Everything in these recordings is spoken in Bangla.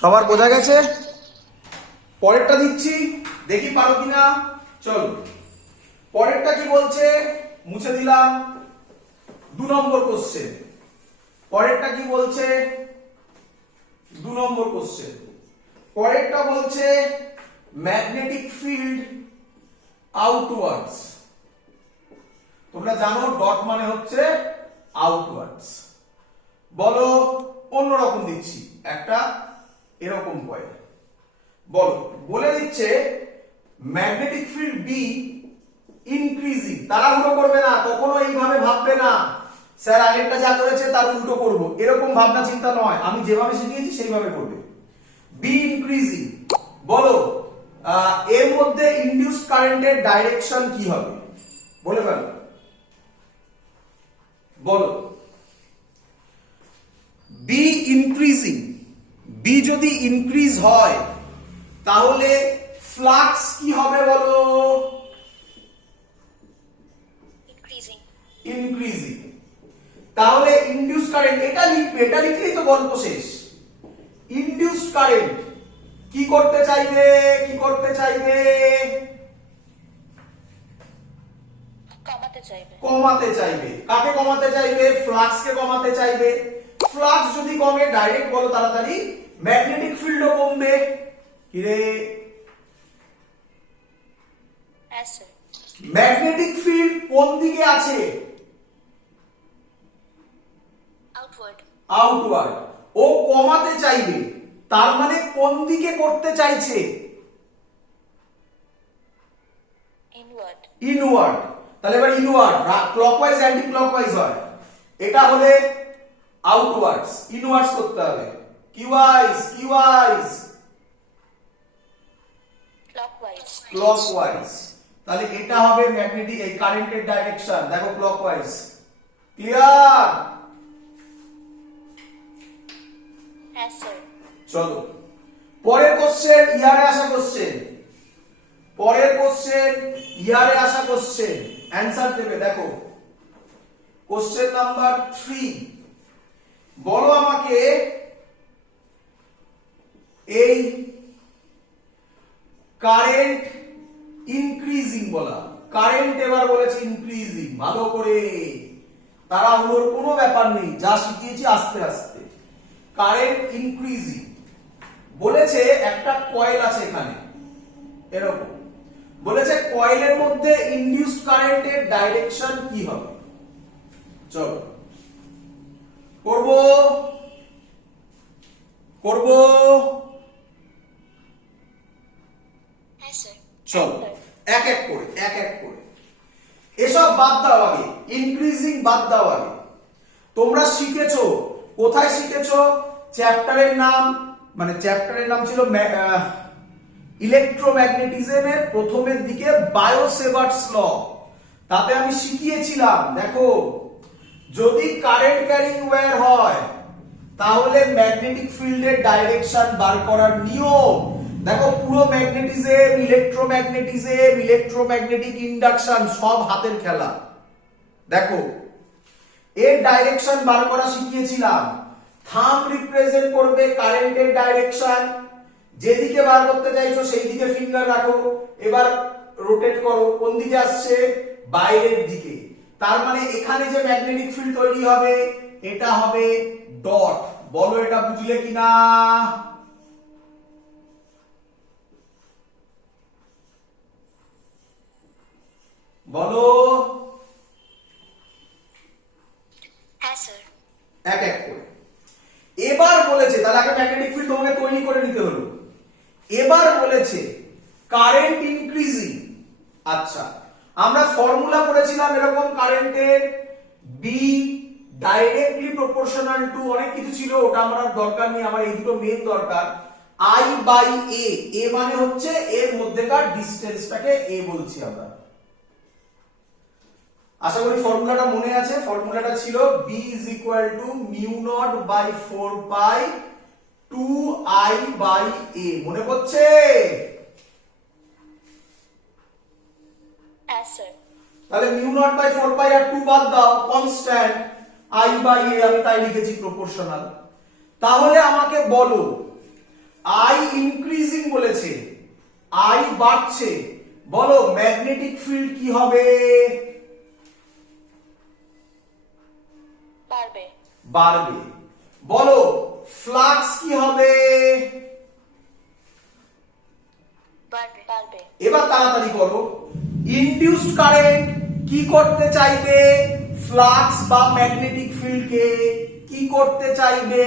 সবার বোঝা গেছে? পরেরটা দিচ্ছি, দেখি পারো কিনা। চলো পরেরটা কি বলছে, মুছে দিলাম। 2 নম্বর কোশ্চেন। পরেরটা কি বলছে? 2 নম্বর কোশ্চেন। পরেরটা বলছে ম্যাগনেটিক ফিল্ড আউটওয়ার্ডস। তোমরা জানো ডট মানে হচ্ছে আউটওয়ার্ডস। বলো, অন্যরকম দিচ্ছি, একটা এরকম কয়েল। বলো, বলে দিচ্ছে ম্যাগনেটিক ফিল্ড বি ইনক্রিজিং। তাড়াহুড়ো করবে না, কখনো এইভাবে ভাববে না স্যার আগেরটা যা করেছে তার উল্টো করব, এরকম ভাবনা চিন্তা নয়। আমি যেভাবে শিখিয়েছি সেইভাবে করবে। B increasing. বলো এর মধ্যে ইনডিউসড কারেন্টের ডাইরেকশন কি হবে? বলে ফেলো, বলো। বি ইনক্রিজিং, বি যদি ইনক্রিজ হয় তাহলে ফ্লাক্স কি হবে বলো? ইনক্রিজিং। তাহলে ইনডিউসড কারেন্ট, এটা লিখবে, এটা লিখলেই তো গল্প শেষ। ইনডিউসড কারেন্ট কি করতে চাইবে? কি করতে চাইবে? কমাতে চাইবে। কমাতে চাইবে। কাকে কমাতে চাইবে? ফ্লাক্সকে কমাতে চাইবে। ফ্লাক্স যদি কমে, ডাইরেক্ট বলো তাড়াতাড়ি, ম্যাগনেটিক ফিল্ডও কমবে। কি রে? ম্যাগনেটিক ফিল্ড কোন দিকে আছে? আউটওয়ার্ড। আউটওয়ার্ড। ও কমাতে চাইবে, তার মানে কোন দিকে করতে চাইছে? ইনওয়ার্ড। ইনওয়ার্ড। তাহলে এবার ইনওয়ার্ড, ক্লকওয়াইজ অ্যান্টি ক্লকওয়াইজ হয়। এটা হলে আউটওয়ার্ডস, ইনওয়ার্ডস করতে হবে। কিওয়াইজ, কিওয়াইজ, ক্লকওয়াইজ। ক্লকওয়াইজ। তাহলে এটা হবে ম্যাগনেটিক এই কারেন্টের ডাইরেকশন। দেখো ক্লকওয়াইজ। ক্লিয়ার? হ্যাঁ স্যার। চলো পরের কোশ্চেন, ইয়ারে আসা কোশ্চেন। পরের কোশ্চেন ইয়ারে আসা কোশ্চেন, অ্যানসার দেবে। দেখো কোশ্চেন নাম্বার 3। বলো আমাকে এই কারেন্ট ইনক্রিজিং বলা, কারেন্ট এবার বলেছে ইনক্রিজিং। ভালো করে, তাড়াহুড়োর কোনো ব্যাপার নেই, যা শিখিয়েছি আস্তে আস্তে। কারেন্ট ইনক্রিজিং বলেছে, একটা কয়েল আছে এখানে এরকম। বলেছে কয়েলের মধ্যে ইনডিউসড কারেন্টের ডাইরেকশন কি হবে? চলো করব, করব। হ্যাঁ স্যার। চলো এক এক করে, এক এক করে। এসব বাদ দাও আগে, ইনক্রিজিং বাদ দাও আগে। তোমরা শিখেছো, কোথায় শিখেছো? চ্যাপ্টারের নাম, মানে চ্যাপ্টারের নাম ছিল ইলেকট্রোম্যাগনেটিজমের প্রথমের দিকে বায়োসেভার্টস ল। তাতে আমি শিখিয়েছিলাম, দেখো যদি কারেন্ট ক্যারিং ওয়্যার হয় তাহলে ম্যাগনেটিক ফিল্ডের ডাইরেকশন বার করার নিয়ম। দেখো পুরো ম্যাগনেটিজম, ইলেকট্রোম্যাগনেটিজম, ইলেকট্রোম্যাগনেটিক ইন্ডাকশন সব হাতের খেলা। দেখো এর ডাইরেকশন বার করা শিখিয়েছিলাম। থাম্ব রিপ্রেজেন্ট করবে কারেন্টের ডাইরেকশন। যেদিকে বার করতে চাইছো সেই দিকে ফিঙ্গার রাখো। এবার রোটেট করো, কোন দিকে আসছে? বাইরের দিকে। তার মানে এখানে যে ম্যাগনেটিক ফিল্ড তৈরি হবে এটা হবে ডট। বলো এটা বুঝলে কিনা? বলো। হ্যাঁ স্যার। এক এক করে। এবার বলেছে, তাহলে আগে ম্যাগনেটিক ফিল্ড তোমাকে তৈরি করে নিতে হলো। এবার বলেছে কারেন্ট ইনক্রিজিং। আচ্ছা, আমরা ফর্মুলা পড়েছিলাম এরকম, কারেন্টের বি ডাইরেক্টলি প্রপোর্শনাল টু অনেক কিছু ছিল, ওটা আমার দরকার নেই। আমার এই দুটো মেন দরকার। আই বাই এ, এ মানে হচ্ছে এর মধ্যেকার ডিসটেন্সটাকে এ বলছি আমরা। আশা করি ফর্মুলাটা মনে আছে। ফর্মুলাটা ছিল b is equal to mu naught by 4 pi 2i by a। মনে পড়ছে? হ্যাঁ স্যার। তাহলে mu naught by 4 pi আর 2 বাদ দাও, কনস্ট্যান্ট i by a আমি তাই লিখেছি প্রপোর্শনাল। তাহলে আমাকে বলো আই ইনক্রিজিং বলেছে, আই বাড়ছে, বলো ম্যাগনেটিক ফিল্ড কি হবে? বাড়বে। বাড়বে। বলো ফ্লাক্স কি হবে? বাড়বে। বাড়বে। এবার তাড়াতাড়ি করো, ইনডিউসড কারেন্ট কি করতে চাইবে? ফ্লাক্স বা ম্যাগনেটিক ফিল্ডকে কি করতে চাইবে?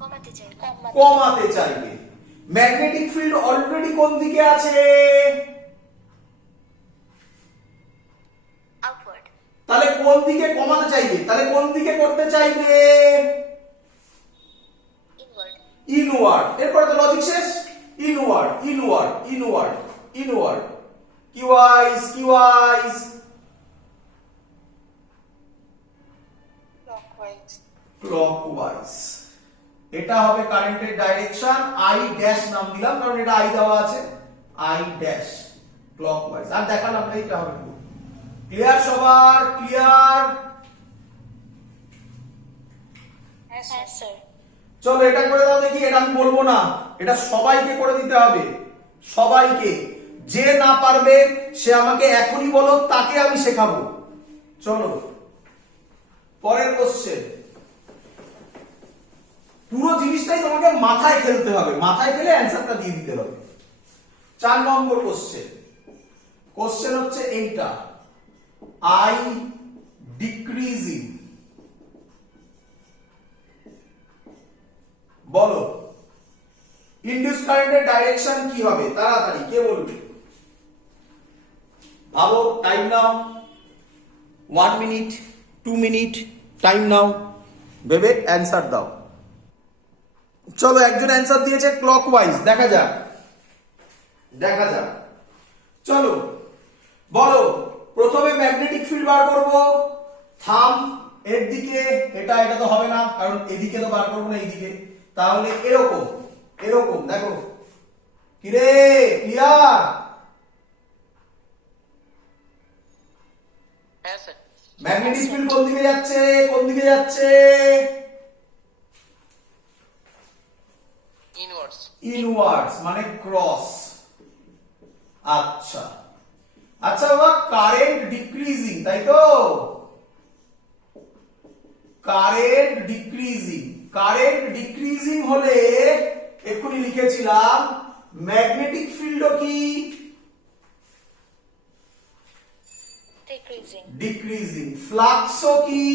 কমাতে চাই। কমাতে চাইবে। ম্যাগনেটিক ফিল্ড অলরেডি কোন দিকে আছে? আউটওয়ার্ড। তাহলে কোন দিকে কমাতে চাইবে? তাহলে কোন দিকে করতে চাইবে? ইনওয়ার্ড। ইনওয়ার্ড। এরপরে তো লজিক শেষ। Inward, inward, inward, inward. কিওয়াইজ, কিওয়াইজ, ক্লকওয়াইজ। ক্লকওয়াইজ। এটা হবে কারেন্টের ডাইরেকশন। আই ড্যাশ নাম দিলাম কারণ এটা আই দেওয়া আছে। I dash clockwise. আর দেখালাম না, এটা হবে। ক্লিয়ার সবার? ক্লিয়ার? হ্যাঁ স্যার। চলো এটা করে দাও দেখি। এটা আমি বলবো না, এটা সবাইকে করে দিতে হবে, সবাইকে। যে না পারবে সে আমাকে এখনই বলো, তাকে আমি শেখাবো। চলো পরের কোশ্চেন। পুরো জিনিসটাই তোমাকে মাথায় ফেলতে হবে, মাথায় ফেলে অ্যান্সারটা দিয়ে দিতে হবে। 4 নম্বর কোশ্চেন। কোশ্চেন হচ্ছে এইটা, আই ডিক্রিজিং। বলো ইনডিউস কারেন্টের ডাইরেকশন কি হবে? তাড়াতাড়ি কে বলবে? ভাবো, টাইম নাও। 1 মিনিট, 2 মিনিট, টাইম নাও, ভেবে অ্যান্সার দাও। চলো একজন অ্যান্সার দিয়েছে ক্লকওয়াইজ, দেখা যাক, দেখা যাক। চলো বলো, প্রথমে ম্যাগনেটিক ফিল্ড বার করব, থাম এর দিকে। এটা তো হবে না কারণ এদিকে তো বার করবো না, এইদিকে। তাহলে এরকম, এরকম দেখো। কিরে ক্লিয়ার? হ্যাঁ স্যার। ম্যাগনেটিক ফিল্ড কোন দিকে যাচ্ছে? কোন দিকে যাচ্ছে? ইনওয়ার্ডস। ইনওয়ার্ডস মানে ক্রস। আচ্ছা আচ্ছা বাবা, কারেন্ট ডিক্রিজিং, তাই তো? কারেন্ট ডিক্রিজিং, কারেন্ট ডিক্রিজিং হলে এক্ষুনি লিখেছিলাম ম্যাগনেটিক ফিল্ডও কি? ডিক্রিজিং। ডিক্রিজিং। ফ্লাক্সও কি?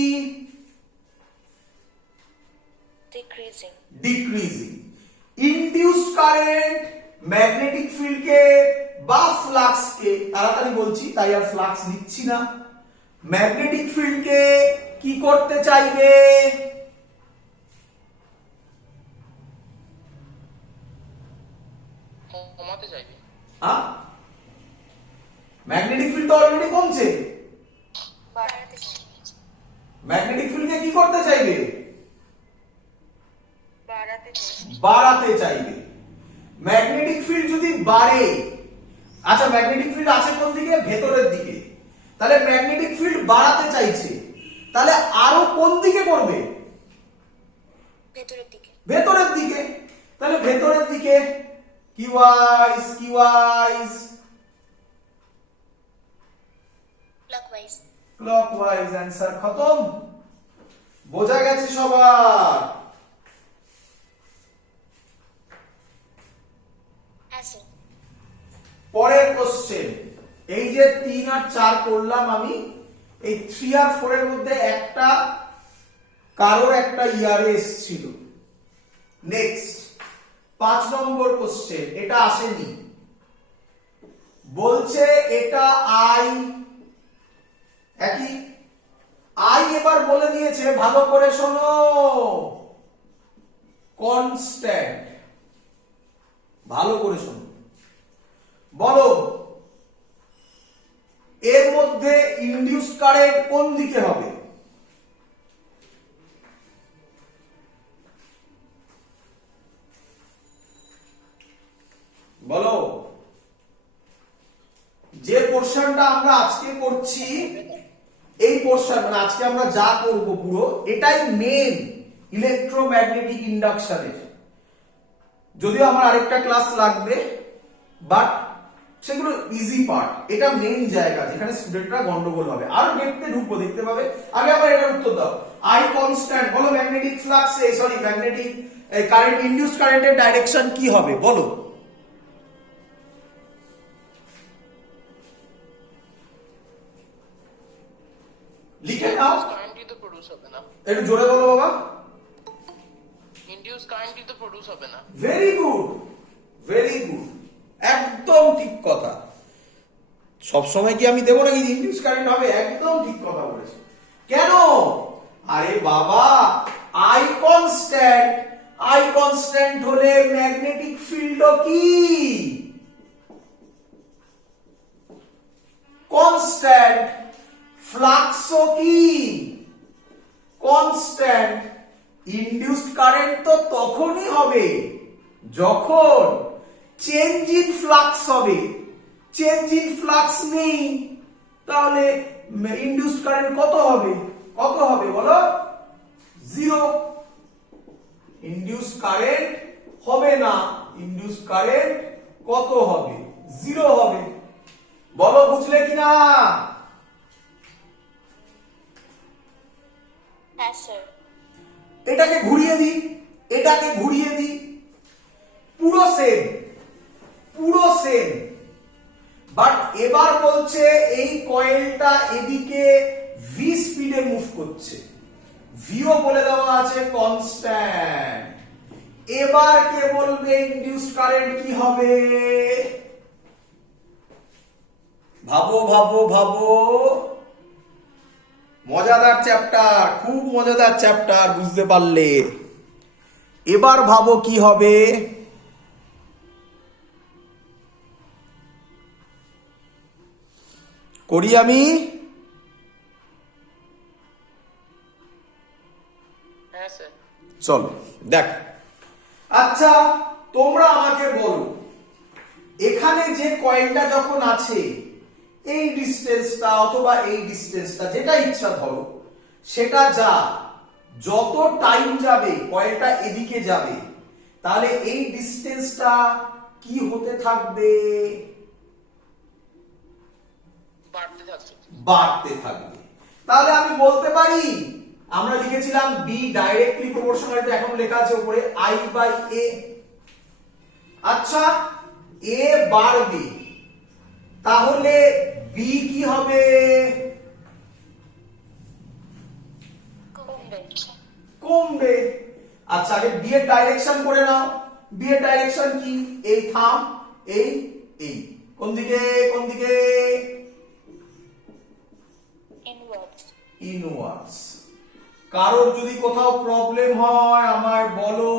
Decreasing. Decreasing. Induced current magnetic ফিল্ডকে বা ফ্লাক্সকে, তাড়াতাড়ি বলছি তাই আর ফ্লাক্স লিখছি না, ম্যাগনেটিক ফিল্ডকে কি করতে চাইবে? কমাতে চাইবে। হ্যাঁ, ম্যাগনেটিক ফিল্ড তো অলরেডি কমছে। বাড়াতে চাইবে। ম্যাগনেটিক ফিল্ডকে কি করতে চাইবে? বাড়াতে চাইবে। বাড়াতে চাইবে। ম্যাগনেটিক ফিল্ড যদি বাড়ে, আচ্ছা ম্যাগনেটিক ফিল্ড আছে কোন দিকে? ভেতরের দিকে। তাহলে ম্যাগনেটিক ফিল্ড বাড়াতে চাইছে, তাহলে আরো কোন দিকে করবে? ভেতরের দিকে। ভেতরের দিকে। তাহলে ভেতরের দিকে, কিওয়াইজ, কিওয়াইজ, ক্লকওয়াইজ। ক্লকওয়াইজ। অ্যান্সার খতম। বোঝা গেছে সবার? হ্যাঁ স্যার। পরের কোশ্চেন। এই যে 3 আর 4 করলাম আমি, এই 3 আর 4 এর মধ্যে একটা কারোর একটা ইয়ারে এসেছিল। নেক্সট 5 নম্বর কোশ্চেন, এটা আসেনি, বলছে এটা আই, একই আই। এবার বলে দিয়েছে, ভালো করে শোনো, কনস্ট্যান্ট। ভালো করে শোনো, বলো এর মধ্যে ইনডিউস কারেন্ট কোন দিকে হবে? বলো। যে পোরশনটা আমরা আজকে করছি, এই পোরশন মানে আজকে আমরা যা করব পুরো এটাই মেন, ইলেকট্রোম্যাগনেটিক ইন্ডাকশনের। যদিও আমার আরেকটা ক্লাস লাগবে, বাট সেগুলো ইজি পার্ট, এটা মেইন জায়গা যেখানে স্টুডেন্টরা গন্ডগোল হবে। আর দেখতে ঢুকবো, দেখতে পাবে। আগে আবার এটার উত্তর দাও। আই কনস্ট্যান্ট, বলো magnetic flux, sorry magnetic current, induced কারেন্টের ডাইরেকশন কি হবে বলো। লিখে নাও, কারেন্টই তো প্রডিউস হবে না। একটু জোরে বলো বাবা। ইনডিউস কারেন্টই তো প্রডিউস হবে না। ভেরি গুড, ভেরি গুড, একদম ঠিক কথা। সবসময় কি আমি দেবো নাকি ইনডিউস কারেন্ট হবে? একদম ঠিক কথা বলেছো। কেন? আরে বাবা, আই কনস্ট্যান্ট, আই কনস্ট্যান্ট হলে ম্যাগনেটিক ফিল্ডও কি কনস্ট্যান্ট, ফ্লাক্সও কি কনস্ট্যান্ট। ইনডিউসড কারেন্ট তো তখনই হবে যখন চেঞ্জ ইন ফ্লাক্স হবে। চেঞ্জ ইন ফ্লাক্স নেই, তাহলে ইনডিউসড কারেন্ট কত হবে? কত হবে বলো? জিরো। ইনডিউসড কারেন্ট হবে না, ইনডিউসড কারেন্ট কত হবে? জিরো হবে। বলো বুঝলে কিনা? হ্যাঁ স্যার। এটাকে ঘুরিয়ে দিই, এটাকে ঘুরিয়ে দিই, পুরো সেম, পুরো সেম। বাট এবার বলছে এই কয়েলটা এদিকে ভি স্পিডে মুভ করছে, ভিও বলে দেওয়া আছে কনস্ট্যান্ট। এবার কে বলবে ইনডিউসড কারেন্ট কি হবে? ভাবো ভাবো ভাবো। মজাদার চ্যাপ্টার, খুব মজাদার চ্যাপ্টার, বুঝতে পারলে। এবার ভাবো কি হবে? করি আমি? হ্যাঁ স্যার। চলো দেখ। আচ্ছা তোমরা আমাকে বলো, এখানে যে কয়েলটা যখন আছে, এই ডিস্টেন্সটা অথবা এই ডিস্টেন্সটা, যেটা ইচ্ছা ধরো, সেটা যা, যত টাইম যাবে কয়েলটা এদিকে যাবে, তাহলে এই ডিস্টেন্সটা কি হতে থাকবে? বাড়তে থাকছে। বাড়তে থাকবে। তাহলে আমি বলতে পারি, আমরা লিখেছিলাম বি ডাইরেক্টলি প্রপোর্শনাল, এখন লেখা আছে উপরে আই বাই এ। আচ্ছা এ বাড়বে, তাহলে বি কি হবে? কমবে। কমবে। আচ্ছা আগে বি এর ডাইরেকশন করে নাও। বি এর ডাইরেকশন কি? এই থাম, এই এই, কোন দিকে? কোন দিকে? ইনওয়ার্ডস। ইনওয়ার্ডস। কারোর যদি কোথাও প্রবলেম হয় আমায় বলো।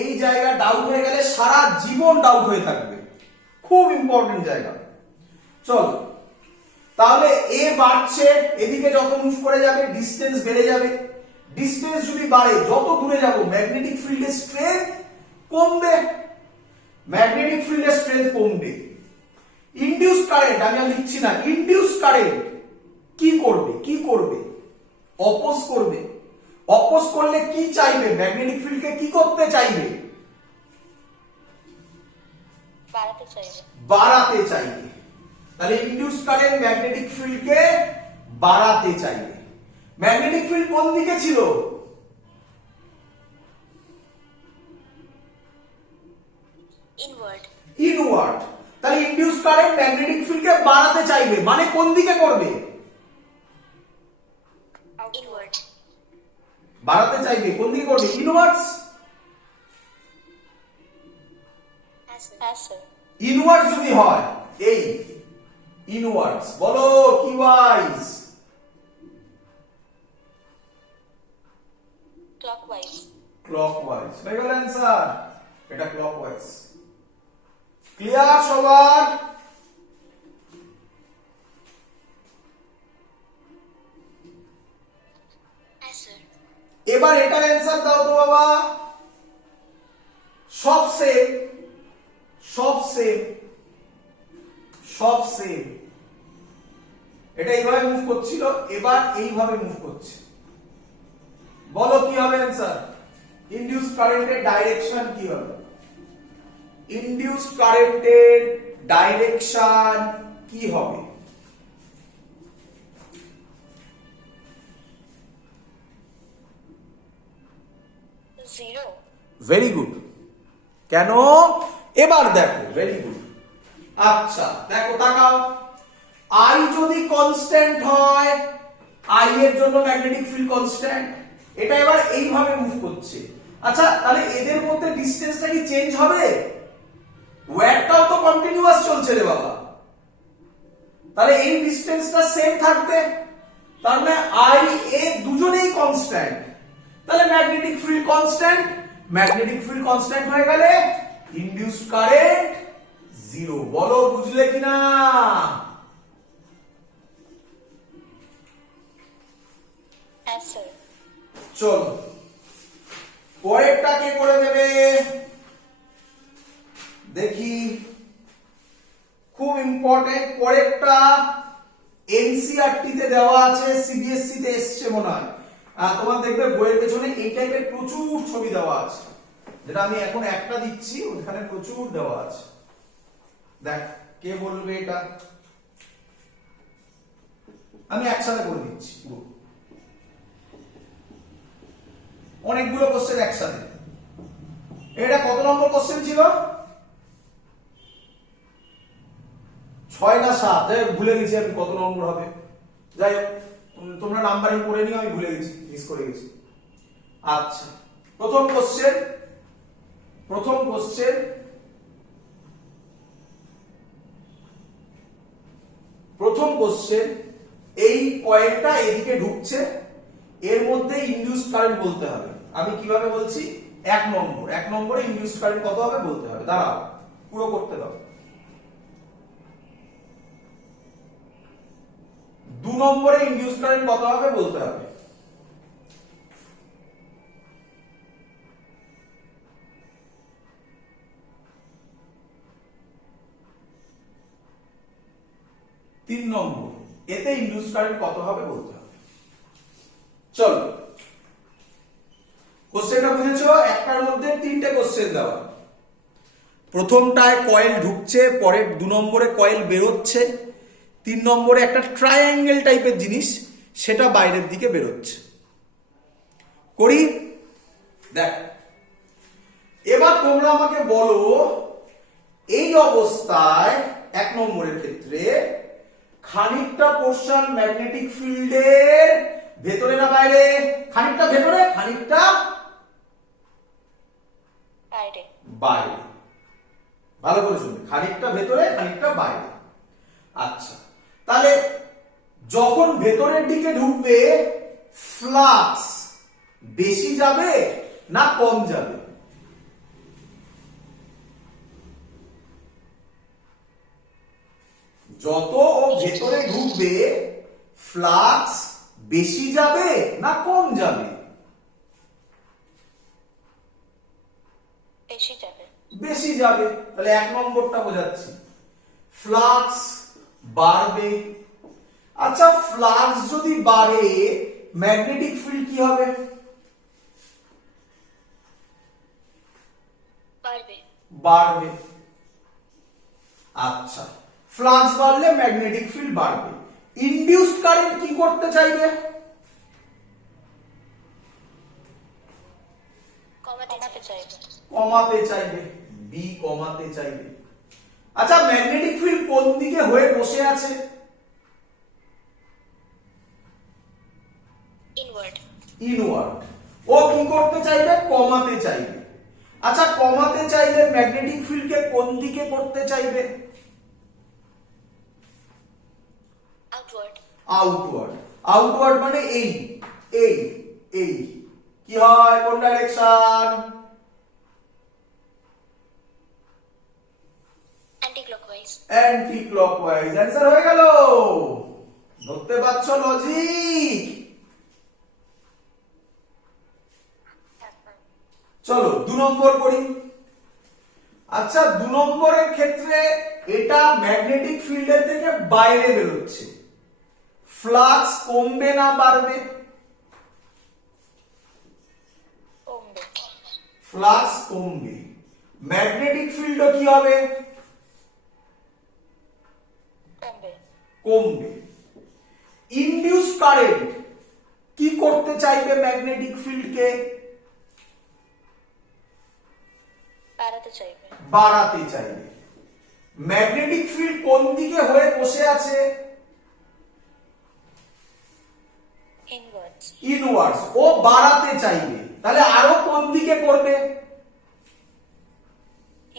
এই জায়গা ডাউট হয়ে গেলে সারা জীবন ডাউট হয়ে থাকবে, খুব ইম্পর্টেন্ট জায়গা। চলো তাহলে এ বাড়ছে, এদিকে যত মুভ করে যাবে ডিসটেন্স বেড়ে যাবে। ডিসটেন্স যদি বাড়ে, যত দূরে যাব ম্যাগনেটিক ফিল্ডের স্ট্রেংথ কমবে, ম্যাগনেটিক ফিল্ডের স্ট্রেংথ কমবে। ইনডিউসড কারেন্ট আমি আর লিখছি না, ইনডিউসড কারেন্ট কি করবে? কি করবে? অপোজ করবে। অপোজ করলে কি চাইবে? ম্যাগনেটিক ফিল্ডকে কি করতে চাইবে? বাড়াতে চাইবে। বাড়াতে চাইবে। তাহলে ইনডিউসড কারেন্ট ম্যাগনেটিক ফিল্ডকে বাড়াতে চাইবে। ম্যাগনেটিক ফিল্ড কোন দিকে ছিল? ইনওয়ার্ড। ইনওয়ার্ড। তাহলে ইনডিউসড কারেন্ট ম্যাগনেটিক ফিল্ডকে বাড়াতে চাইবে, মানে কোন দিকে করবে? ইনওয়ার্ড। বাড়াতে চাইবে, কোন দিকে করবে? ইনওয়ার্ডস। হ্যাঁ স্যার। ইনওয়ার্ড যদি হয়, এই ইনওয়ার্ডস, বলো কি ওয়াইজ? ক্লকওয়াইজ। ক্লকওয়াইজ। হয়ে গেল অ্যান্সার, এটা ক্লকওয়াইজ। ক্লিয়ার সবার? হ্যাঁ স্যার। এবার এটার অ্যান্সার দাও তো বাবা। সব সেম, সব সেম, সব সেম। এটা এইভাবে মুভ করছিল, এবার এইভাবে মুভ করছে। বলো কি হবে অ্যান্সার? ইনডিউস কারেন্টের ডাইরেকশন কি হবে? ইনডিউস কারেন্টের ডাইরেকশন কি হবে? Zero. Very good. কেন? এবার দেখো, ভেরি গুড। আচ্ছা দেখো, তাকাও। আই যদি কনস্ট্যান্ট হয়, আই এর জন্য ম্যাগনেটিক ফিল্ড কনস্ট্যান্ট, এটা এবার এইভাবে মুভ করছে। আচ্ছা তাহলে এদের মধ্যে ডিসটেন্সটা কি চেঞ্জ হবে? ওয়্যারটাও তো কন্টিনিউয়াস চলছে রে বাবা, তাহলে এই ডিসটেন্সটা সেম থাকবে। তার মানে আই এ দুজনেই কনস্ট্যান্ট, তাহলে magnetic field constant. Magnetic field constant হয়ে গেলে ইনডিউসড কারেন্ট জিরো। বলো বুঝলে কিনা? Yes, sir. চলো পরেরটা কে করে দেবে দেখি। খুব ইম্পর্টেন্ট, পরেরটা এনসিইআরটি তে দেওয়া আছে, সিবিএসসি তে এসছে মনে হয়। তোমার দেখবে বইয়ের পেছনে এই টাইপের প্রচুর ছবি দেওয়া আছে, যেটা আমি এখন একটা দিচ্ছি, ওখানে প্রচুর দেওয়া আছে। দেখ কে বলবে এটা, আমি একসাথে করে দিচ্ছি পুরো, অনেকগুলো কোশ্চেন একসাথে। এটা কত নম্বর কোশ্চেন ছিল? 6 না 7, ভুলে গেছি আমি কত নম্বর হবে। যাই হোক, তোমরা নাম্বারিং করে নিও, আমি ভুলে গেছি, মিস করে গেছি। আচ্ছা প্রথম কোশ্চেন এই কয়েলটা এদিকে ঢুকছে, এর মধ্যে ইনডিউসড কারেন্ট বলতে হবে। আমি কিভাবে বলছি? 1 নম্বরে ইনডিউসড কারেন্ট কত হবে বলতে হবে। দাঁড়াও, পুরো করতে দাও। 2 নম্বরে ইনডিউসড কারেন্ট কত হবে বলতে হবে। তিন নম্বর, এতে ইনডিউসড কারেন্ট কত হবে বলতে হবে। চলো কোশ্চেনটা বুঝেছো? একটার মধ্যে 3টে কোশ্চেন দেওয়া। প্রথমটায় কয়েল ঢুকছে, পরের 2 নম্বরে কয়েল বেরোচ্ছে, 3 নম্বরে একটা ট্রায়াঙ্গেল টাইপের জিনিস, সেটা বাইরের দিকে বেরোচ্ছে। করি দেখ, এবার তোমরা আমাকে বলো, এই অবস্থায় 1 নম্বরের ক্ষেত্রে খানিকটা পোরশন ম্যাগনেটিক ফিল্ডের ভেতরে না বাইরে? খানিকটা ভেতরে, খানিকটা বাইরে। বাইরে। ভালো করে শুনবে, খানিকটা ভেতরে খানিকটা বাইরে। আচ্ছা তাহলে যখন ভেতরের দিকে ঢুকবে, ফ্লাক্স বেশি যাবে না কম যাবে? যত ও ভেতরে ঢুকবে, ফ্লাক্স বেশি যাবে না কম যাবে? বেশি যাবে। বেশি যাবে। তাহলে 1 নম্বরটা বোঝাচ্ছি, ফ্লাক্স বাড়বে। আচ্ছা ফ্লাক্স যদি বাড়ে, ম্যাগনেটিক ফিল্ড কি হবে? বাড়বে। আচ্ছা ফ্লাক্স বাড়লে ম্যাগনেটিক ফিল্ড বাড়বে। ইনডিউসড কারেন্ট কি করতে চাইবে? কমাতে চাইবে। বি কমাতে চাইবে। আচ্ছা ম্যাগনেটিক ফিল্ড কোন দিকে হয়ে বসে আছে? ইনওয়ার্ড। ও কি করতে চাইবে? কমাতে চাইবে। আচ্ছা কমাতে চাইলে ম্যাগনেটিক ফিল্ডকে কোন দিকে করতে চাইবে? আউটওয়ার্ড মানে এই এই এই কি হয়? কোন ডাইরেকশন? Anti clockwise. অ্যান্সার হয়ে গেল। ধরতে পারছো লজিক? চলো 2 নম্বর করি। আচ্ছা 2 নম্বরের ক্ষেত্রে এটা ম্যাগনেটিক ফিল্ডের থেকে বাইরে বেরোচ্ছে, ফ্লাক্স কমবে না বাড়বে? ফ্লাক্স কমবে। ম্যাগনেটিক ফিল্ডও কি হবে? কমবে। কমবে। ইনডিউস কারেন্ট কি করতে চাইবে ম্যাগনেটিক ফিল্ডকে? বাড়াতে চাইবে। বাড়াতে চাইবে। ম্যাগনেটিক ফিল্ড কোন দিকে হয়ে বসে আছে? ইনওয়ার্ডস। ইনওয়ার্ডস। ও বাড়াতে চাইবে, তাহলে আরো কোন দিকে করবে?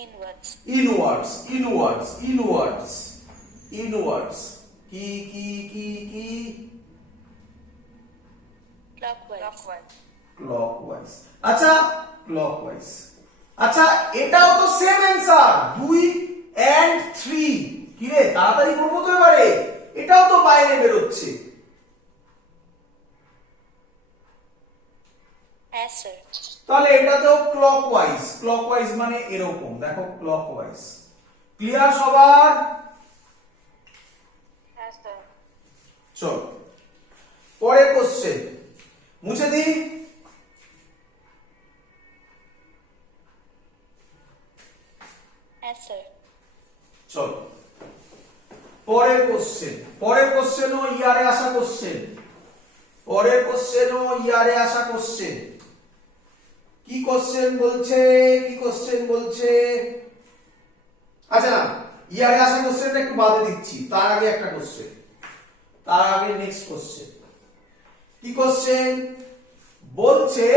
ইনওয়ার্ডস। ইনওয়ার্ডস ইনওয়ার্ডস ইনওয়ার্ডস ইনওয়ার্ডস। কি কি কি কি? ক্লকওয়াইজ। ক্লকওয়াইজ। আচ্ছা, ক্লকওয়াইজ। আচ্ছা, এটাও তো সেম অ্যানসার, 2 and 3। কি রে, তাড়াতাড়ি করবো তো এবারে। এটাও তো বাইরে বেরোচ্ছে। হ্যাঁ স্যার। তাহলে এটাতেও ক্লকওয়াইজ। ক্লকওয়াইজ মানে এরকম, দেখো ক্লকওয়াইজ। ক্লিয়ার সবার? হ্যাঁ স্যার। চলো পরের কোশ্চেন মুছে দিই। হ্যাঁ স্যার। চলো পরের কোশ্চেন। পরের কোশ্চেনও ইয়ারে আসা কোশ্চেন। পরের কোশ্চেনও ইয়ারে আসা কোশ্চেন। কি কোশ্চেন বলছে? কি কোশ্চেন বলছে? আচ্ছা না, ইয়ারে আসা কোশ্চেনটা একটু বাদে দিচ্ছি, তার আগে একটা কোশ্চেন, তার আগে নেক্সট কোশ্চেন। কি কোশ্চেন বলছে?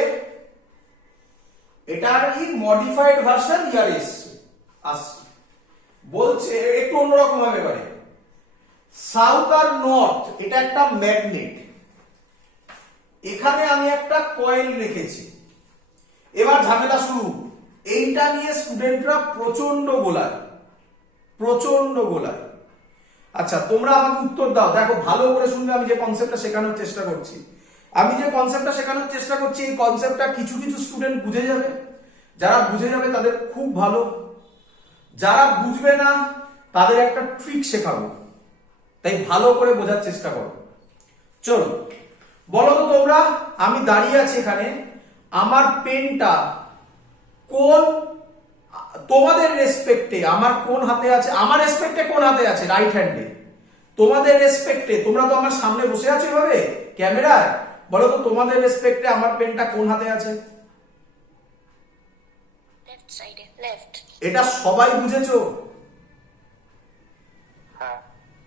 এটার কি মডিফাইড ভার্সন ইয়ারে আসছে। বলছে একটু অন্যরকম হবে এবারে। সাউথ আর নর্থ, এটা একটা ম্যাগনেট। এখানে আমি একটা কয়েল রেখেছি। এবার ঝামেলা শুরু। এইটা নিয়ে স্টুডেন্টরা প্রচন্ড গোলায়, প্রচন্ড গোলায়। আচ্ছা, তোমরা আমাকে উত্তর দাও। দেখো ভালো করে শুনবে, আমি যে কনসেপ্টটা শেখানোর চেষ্টা করছি, আমি যে কনসেপ্টটা শেখানোর চেষ্টা করছি, এই কনসেপ্টটা কিছু কিছু স্টুডেন্ট বুঝে যাবে। যারা বুঝে যাবে তাদের খুব ভালো, যারা বুঝবে না তাদের একটা ট্রিক শেখাবো, তাই ভালো করে বোঝার চেষ্টা করো। চলো বলো তো তোমরা, আমি দাঁড়িয়ে আছি এখানে, আমার পেনটা কোন, তোমাদের রেসপেক্টে আমার কোন হাতে আছে? আমার রেসপেক্টে কোন হাতে আছে? রাইট হ্যান্ডে। তোমাদের রেসপেক্টে, তোমরা তো আমার সামনে বসে আছো এভাবে ক্যামেরায়, বলো তো তোমাদের রেসপেক্টে আমার পেনটা কোন হাতে আছে? লেফট সাইডে। লেফট। এটা সবাই বুঝেছো? হ্যাঁ।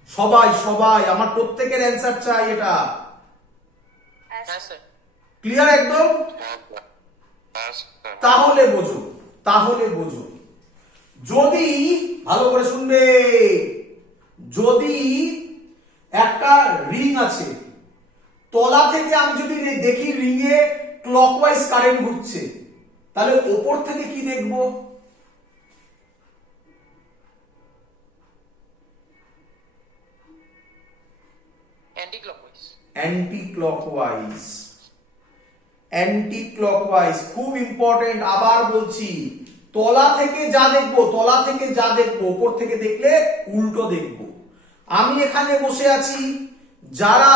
সবাই সবাই আমার প্রত্যেকের অ্যান্সার চাই এটা। হ্যাঁ স্যার। ক্লিয়ার একদম? তাহলে বোঝো, তাহলে বোঝো। যদি ভালো করে শুনবে, যদি একটা রিং আছে, তলা থেকে আমি যদি দেখি রিং এ ক্লকওয়াইজ কারেন্ট ঘুরছে, তাহলে ওপর থেকে কি দেখবো? Anti clockwise. Anti clockwise. Anti clockwise খুব ইম্পর্টেন্ট। আবার বলছি, তলা থেকে যা দেখবো, তলা থেকে যা দেখবো, উপর থেকে দেখলে উল্টো দেখবো। আমি এখানে বসে আছি, যারা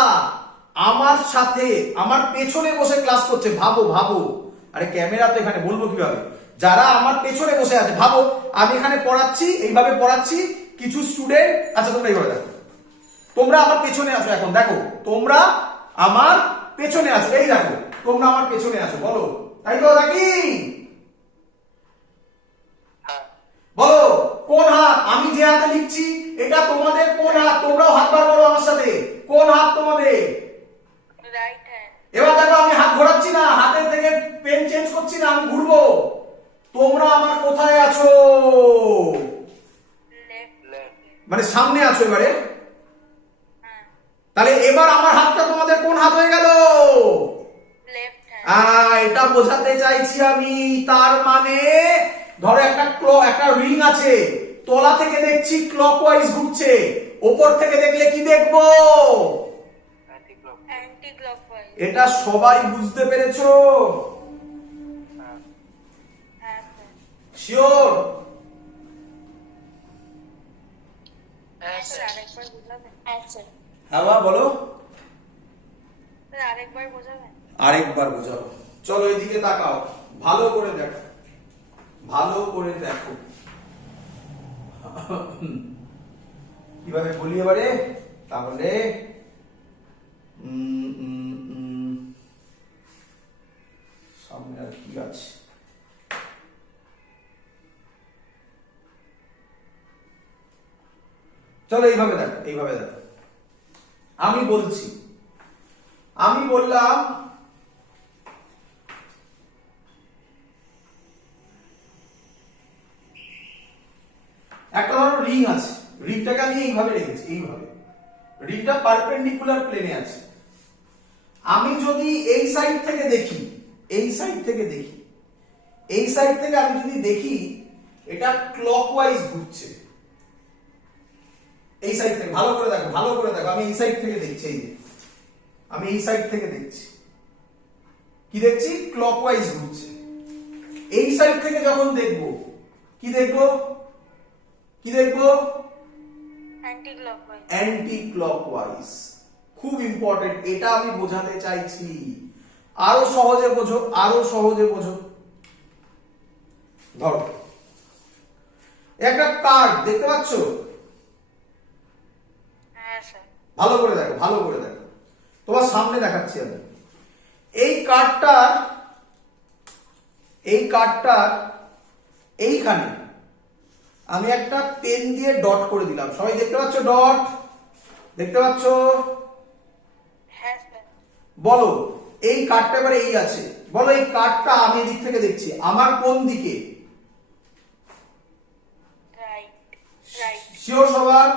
আমার সাথে আমার পেছনে বসে ক্লাস করছে, ভাবো ভাবো, আরে ক্যামেরা তো এখানে, বলবো কিভাবে? যারা আমার পেছনে বসে আছে, ভাবো আমি এখানে পড়াচ্ছি, এইভাবে পড়াচ্ছি, কিছু স্টুডেন্ট, আচ্ছা তোমরা এইভাবে দেখো, তোমরা আমার পেছনে আছো এখন, দেখো তোমরা আমার পেছনে আছো, এই দেখো তোমরা আমার পেছনে আছো, বলো তাই তো নাকি? হ্যাঁ। বলো কোন হাত? আমি যে হাতে লিখছি এটা তোমাদের কোন হাত? তোমরাও হাত বার করো আমার সাথে, কোন হাত তোমাদের? Right hand. এবার দেখো আমি হাত ঘোরাচ্ছি না, হাতের থেকে পেন চেঞ্জ করছি না, আমি ঘুরবো। তোমরা আমার কোথায় আছো? লেফট। মানে সামনে আছো এবারে। হ্যাঁ। তাহলে এবার আমার হাতটা তোমাদের কোন হাত হয়ে গেল? Left hand. এটা বোঝাতে চাইছি আমি। তার মানে ধরো একটা রিং আছে, তলা থেকে দেখছি ক্লকওয়াইজ ঘুরছে, ওপর থেকে দেখলে কি দেখবো? Anti clockwise. এটা সবাই বুঝতে পেরেছো? হ্যাঁ শিওর? হ্যাঁ স্যার। স্যার। আরেকবার বোঝাবেন? হ্যাঁ স্যার। হ্যাঁ বা বলো, স্যার আরেকবার বোঝাবেন? আরেকবার বোঝাও। চলো এদিকে তাকাও, ভালো করে দেখো। ভালো করে দেখো। কিভাবে বলি এবারে তাহলে? সামনে আর কি আছে? চলো এইভাবে দেখো, এইভাবে দেখো। আমি বলছি, আমি বললাম একটা ধরো রিং আছে, রিংটাকে আমি এইভাবে রেখেছি, এইভাবে রিংটা পারপেন্ডিকুলার প্লেনে আছে। আমি যদি এই সাইড থেকে দেখি, এই সাইড থেকে দেখি, এই সাইড থেকে আমি যদি দেখি এটা ক্লকওয়াইজ ঘুরছে। এই সাইড থেকে ভালো করে দেখো, ভালো করে দেখো। আমি এই সাইড থেকে দেখছি, এই যে আমি এই সাইড থেকে দেখছি, কি দেখছি? ক্লকওয়াইজ ঘুরছে। এই সাইড থেকে যখন দেখব, কি দেখবো? কি দেখবো? Anti clockwise. Anti clockwise. খুব ইম্পর্টেন্ট, এটা আমি বোঝাতে চাইছি। আরো সহজে বোঝো, আরো সহজে বোঝো। ধরো একটা কার্ড দেখতে পাচ্ছ? হ্যাঁ স্যার। ভালো করে দেখো, ভালো করে দেখো। তোমার সামনে দেখাচ্ছি আমি। এই কার্ডটার, এই কার্ডটার এইখানে আমি একটা পেন দিয়ে ডট করে দিলাম। সবাই দেখতে পাচ্ছ ডট? দেখতে পাচ্ছ? হ্যাঁ স্যার। বলো এই কার্ডটা এবারে এই আছে, বলো এই কার্ডটা আমি এদিক থেকে দেখছি, আমার কোন দিকে? রাইট। রাইট। শিওর সবার?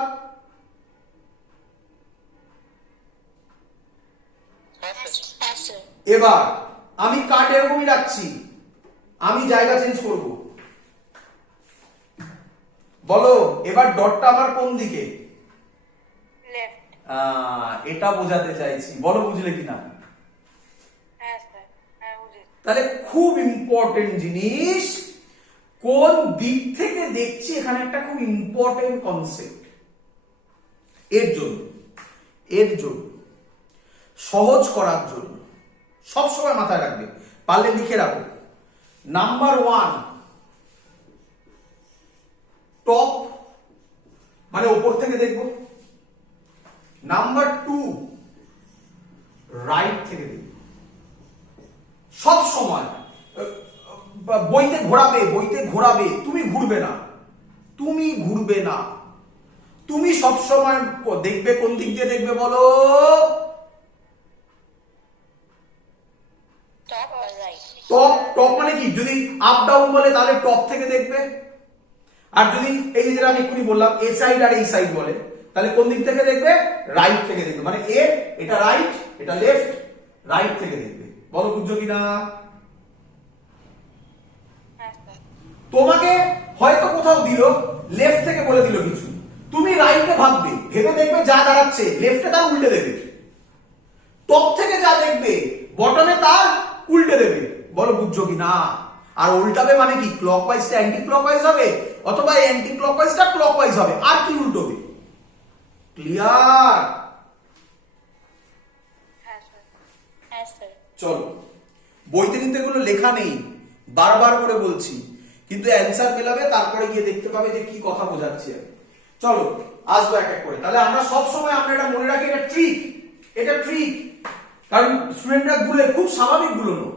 হ্যাঁ স্যার। হ্যাঁ স্যার। এবার আমি কার্ড এরকমই রাখছি, আমি জায়গা চেঞ্জ করব। বলো এবার ডটটা আমার কোন দিকে? লেফট। এটা বোঝাতে চাইছি, বলো বুঝলে কিনা? হ্যাঁ স্যার। হ্যাঁ বুঝেছি। তাহলে খুব ইম্পর্টেন্ট জিনিস, কোন দিক থেকে দেখছি, এখানে একটা খুব ইম্পর্টেন্ট কনসেপ্ট। এর জন্য, এর জন্য সহজ করার জন্য সবসময় মাথায় রাখবে, পারলে লিখে রাখো। নাম্বার 1 টপ, মানে উপর থেকে দেখবো। নাম্বার 2 রাইট থেকে দেখবো। সব সময় বইতে ঘোরাবে, বইতে ঘোরাবে, তুমি ঘুরবে না, তুমি ঘুরবে না। তুমি সব সময় দেখবে কোন দিক দিয়ে দেখবে বলো? টপ আর রাইট। টপ, টপ মানে কি? যদি আপ ডাউন বলে তাহলে টপ থেকে দেখবে। আর যদি এই যেটা আমি এক্ষুনি বললাম এ সাইড আর এই সাইড বলে, তাহলে কোন দিক থেকে দেখবে? রাইট থেকে দেখবে। মানে এটা রাইট, এটা লেফট, রাইট থেকে দেখবে। বলো বুঝছো কিনা? হ্যাঁ স্যার। তোমাকে হয়তো কোথাও দিল, লেফট থেকে বলে দিল কিছু, তুমি রাইটে ভাববে, ভেবে দেখবে যা দাঁড়াচ্ছে লেফটে তার উল্টে দেবে। টপ থেকে যা দেখবে বটমে তার উল্টে দেবে। বলো বুঝছো কি না? আর উল্টাবে মানে কি? ক্লকওয়াইজটা অ্যান্টি ক্লকওয়াইজ হবে, অথবা অ্যান্টি ক্লকওয়াইজটা ক্লকওয়াইজ হবে। আর কি উল্টোবে? ক্লিয়ার? হ্যাঁ স্যার। হ্যাঁ স্যার। চলো, বইতে কিন্তু এগুলো লেখা নেই, বারবার করে বলছি, কিন্তু অ্যান্সার মেলাবে, তারপরে গিয়ে দেখতে পাবে যে কি কথা বোঝাচ্ছি আমি। চলো আসবো এক এক করে। তাহলে আমরা সব সময় আমরা এটা মনে রাখি, এটা ট্রিক, এটা ট্রিক। কারণ স্টুডেন্টরা গুলে, খুব স্বাভাবিক গুলোনো,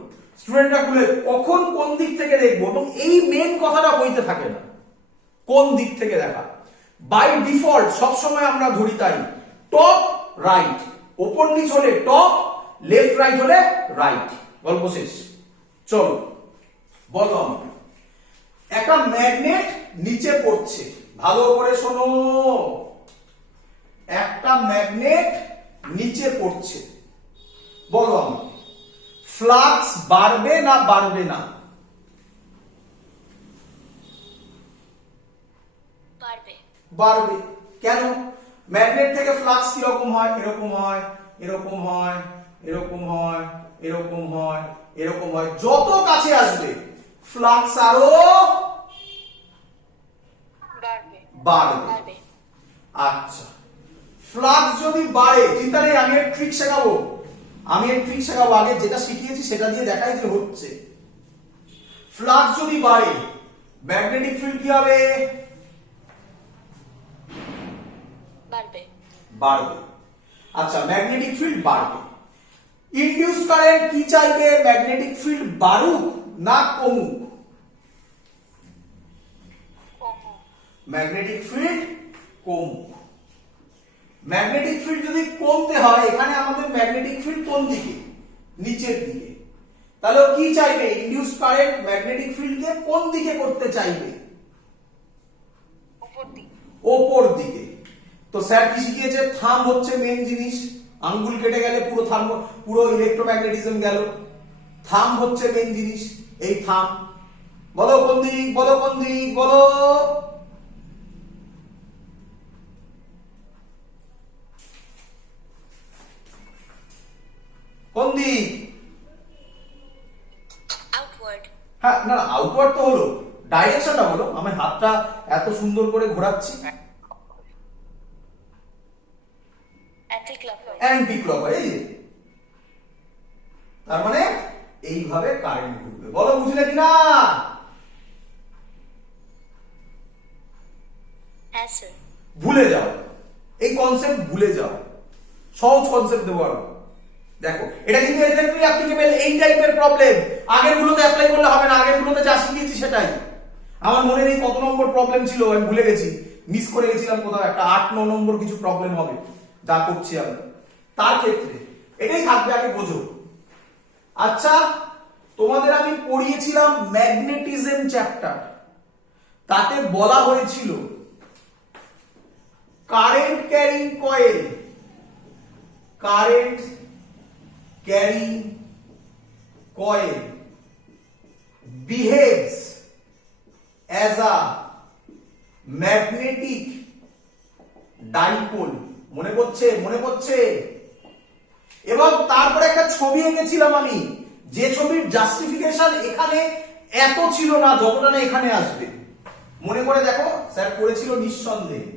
স্টুডেন্টরা গুলে কখন কোন দিক থেকে দেখবো, এবং এই মেন কথাটা বইতে থাকে না, কোন দিক থেকে দেখা। বাই ডিফল্ট সবসময় আমরা ধরি তাই, টপ রাইট, ওপর নিচ হলে টপ, লেফট রাইট হলে রাইট। গল্প শেষ। চলো বলো আমাকে, একটা ম্যাগনেট নিচে পড়ছে, ভালো করে শোনো, একটা ম্যাগনেট নিচে পড়ছে। বলো আমাকে ফ্লাক্স বাড়বে না বাড়বে না? বাড়বে। বাড়বে। কেন? ম্যাগনেট থেকে ফ্লাক্স কিরকম হয়? এরকম হয়, এরকম হয়, এরকম হয়, এরকম হয়, এরকম হয়। যত কাছে আসবে ফ্লাক্স আরো বাড়বে। বাড়বে। বাড়বে। আচ্ছা, ফ্লাক্স যদি বাড়ে, চিন্তা নেই, আমি এর ট্রিক শেখাবো, আমি এর ট্রিক শেখাবো। আগে যেটা শিখিয়েছি সেটা দিয়ে দেখাই যে হচ্ছে। ফ্লাক্স যদি বাড়ে ম্যাগনেটিক ফিল্ড কি হবে? বাড়বে। বাড়বে। আচ্ছা, ম্যাগনেটিক ফিল্ড বাড়বে। ইনডিউসড কারেন্ট কি চাইবে? ম্যাগনেটিক ফিল্ড বাড়ুক না কমুক? কমু। ম্যাগনেটিক ফিল্ড কমুক। ম্যাগনেটিক ফিল্ড যদি কমতে হয়, এখানে আমাদের ম্যাগনেটিক ফিল্ড কোন দিকে? নিচের দিকে। তাহলে ও কি চাইবে? ইনডিউসড কারেন্ট ম্যাগনেটিক ফিল্ডকে কোন দিকে করতে চাইবে? উপর দিকে। ওপর দিকে। তো স্যার কি শিখিয়েছে? থাম্ব হচ্ছে মেন জিনিস। আঙ্গুল কেটে গেলে পুরো ইলেকট্রোম্যাগনেটিজম গেল। থাম্ব হচ্ছে মেন জিনিস। এই থাম্ব বলো কোন দিক, বলো কোন দিক, বলো। কোন দিক? আউটওয়ার্ড। হ্যাঁ, না আউটওয়ার্ড তো হলো, ডাইরেকশনটা বলো। আমি হাতটা এত সুন্দর করে ঘোরাচ্ছি। Anti clockwise. Anti clockwise. এই যে, তার মানে এইভাবে কারেন্ট ঘুরবে। বলো বুঝলে কিনা? হ্যাঁ স্যার। ভুলে যাও, এই কনসেপ্ট ভুলে যাও। সহজ কনসেপ্ট দেবো আরো। দেখো, এটা কিন্তু এক্ষেত্রে অ্যাপ্লিকেবল এই টাইপের প্রবলেম। আগের গুলোতে অ্যাপ্লাই করলে হবে না, আগের গুলোতে যা শিখিয়েছি সেটাই। আমার মনে নেই কত নম্বর প্রবলেম ছিল, আমি ভুলে গেছি, মিস করে গেছিলাম কোথাও একটা 8-9 নম্বর কিছু প্রবলেম হবে যা করছি আমি। তার ক্ষেত্রে এটাই থাকবে, আগে বোঝো। আচ্ছা, তোমাদের আমি পড়িয়েছিলাম ম্যাগনেটিজম চ্যাপ্টার। তাতে বলা হয়েছিল current carrying coil, current carrying coil behaves as a magnetic dipole। মনে পড়ছে? মনে পড়ছে? এবং তারপরে একটা ছবি এঁকেছিলাম আমি, যে ছবির জাস্টিফিকেশন এখানে এত ছিল না যতটা না এখানে আসবে। মনে করে দেখো, স্যার করেছিল নিঃসন্দেহে।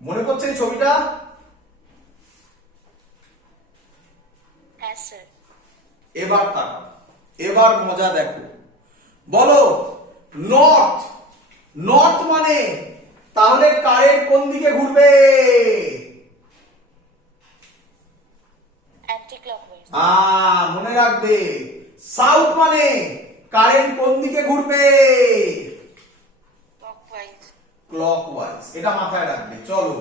মনে পড়ছে এই ছবিটা? হ্যাঁ স্যার। এবার তাকাও, এবার মজা দেখো। বলো নর্থ। নর্থ মানে তাহলে কারেন্ট কোন দিকে ঘুরবে? Anti clockwise. মনে রাখবে। সাউথ মানে কারেন্ট কোন দিকে ঘুরবে? ক্লকওয়াইজ। ক্লকওয়াইজ। এটা মাথায় রাখবে। চলো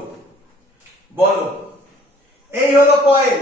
বলো, এই হলো কয়েল।